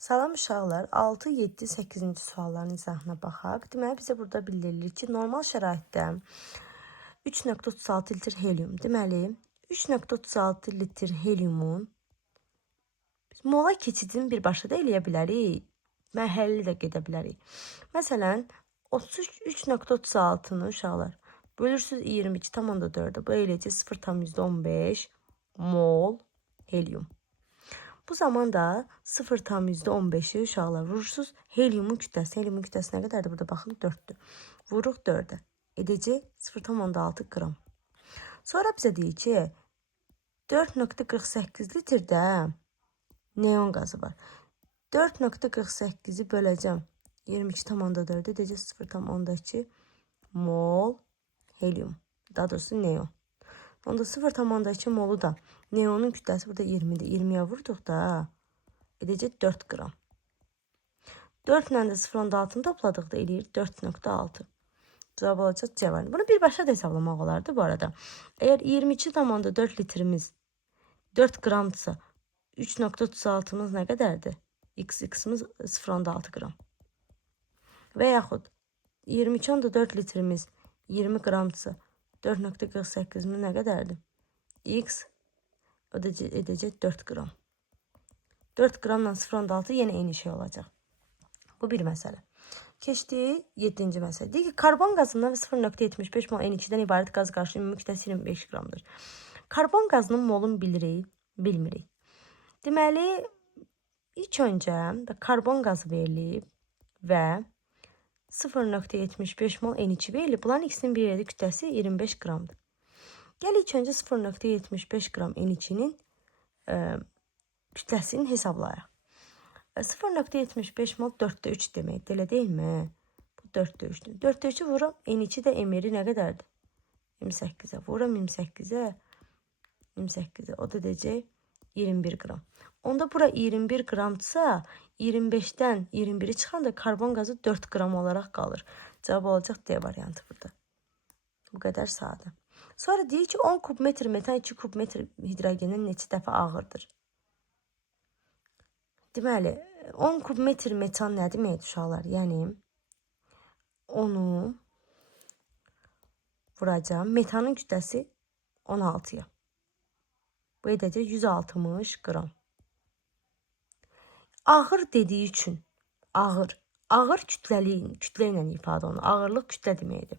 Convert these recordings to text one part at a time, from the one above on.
Salam uşaqlar, 6, 7, 8-ci sualların izahına baxaq. Deməli, bizə burada bildirilir ki, normal şəraitdə 3,36 litr helium. Deməli, 3,36 litr heliumun mola keçidini birbaşa da eləyə bilərik. Mərhələli də gedə bilərik. Məsələn, 3,36-nı uşaqlar bölürsünüz 22,4-ə. Bu eləcə 0,15 mol helium. Bu zaman da 0,15'i uşaqlar vurursunuz heliumun kütləsi. Heliumun kütləsi nə qədərdir? Burada baxın 4'dür. Vururuq 4'ə. Edəcək 0,6 qram. Sonra bizə deyir ki, 4,48 litrdə neon qazı var. 4,48'i böləcəm 22,4 edəcək 0,2 mol helium. Daha doğrusu neon. Onda 0,2 molu da neonun kütləsi burada 20'dir. 20'yə vurduq da edəcək 4 qram. 4 ilə də 0,6'ını topladıqda eləyir 4,6. Cavab olacaq cavab. Bunu birbaşa da hesablamaq olardı bu arada. Əgər 22,4 litrimiz 4 qramdırsa 3,36'mız nə qədərdir? X'imiz 0,6 qram. Və yaxud 22,4 litrimiz 20 qramdırsa 4,48'miz nə qədərdir? X edəcək 4 qram. 4 qramla 0,6 yenə eyni şey olacaq. Bu bir məsələ. Keçdik 7-ci məsələ. Deyir ki, karbon qazından 0,75 mol N2-dən ibarət qaz qarşılığı ümumi kütləsi 25 qramdır. Karbon qazının molunu bilirik, bilmirik. Deməli, ilk öncə karbon qazı verilib və 0,75 mol N2 verilib. Bunların ikisinin bir yerdə kütləsi 25 qramdır. Gəl ilk öncə 0,75 qram N2'nin kütləsini hesablayaq. 0,75 mol 4'də 3 deməkdir, elə deyilmi? Bu 4'də 3'dür. 4'də 3'ü vuram, N2 də emeri nə qədərdir? 28'ə. Vuram 28'ə. 28'ə. O da edəcək 21 qram. Onda bura 21 qramdırsa, 25'dən 21'i çıxanda karbon qazı 4 qram olaraq qalır. Cavab olacaq D variantı burada. Bu qədər sadə. Sonra deyir ki, 10 kubmetr metan 2 kubmetr hidrogenin neçə dəfə ağırdır? Deməli, 10 kubmetr metan nə deməkdir uşaqlar? Yəni, onu vuracağım. Metanın kütləsi 16'ya. Bu edəcək 160 qram. Ağır dediği üçün, ağır kütlə ilə ifadə olunur. Ağırlıq kütlə deməkdir.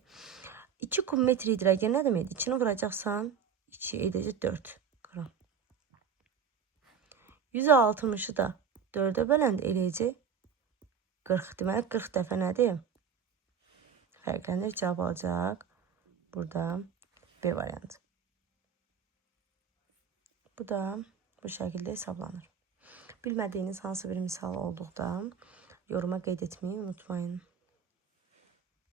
2 kubmetr hidrogen nə deməkdir? 2'ni vuracaqsan, 2 edəcək 4 qram. 160'ı da 4'ə böləndə eləyəcək 40. Deməli, 40 dəfə nədir? Fərqlənir, cavab olacaq burada B variantı. Bu da bu şəkildə hesablanır. Bilmədiyiniz hansı bir misal olduqda yoruma qeyd etmeyi unutmayın.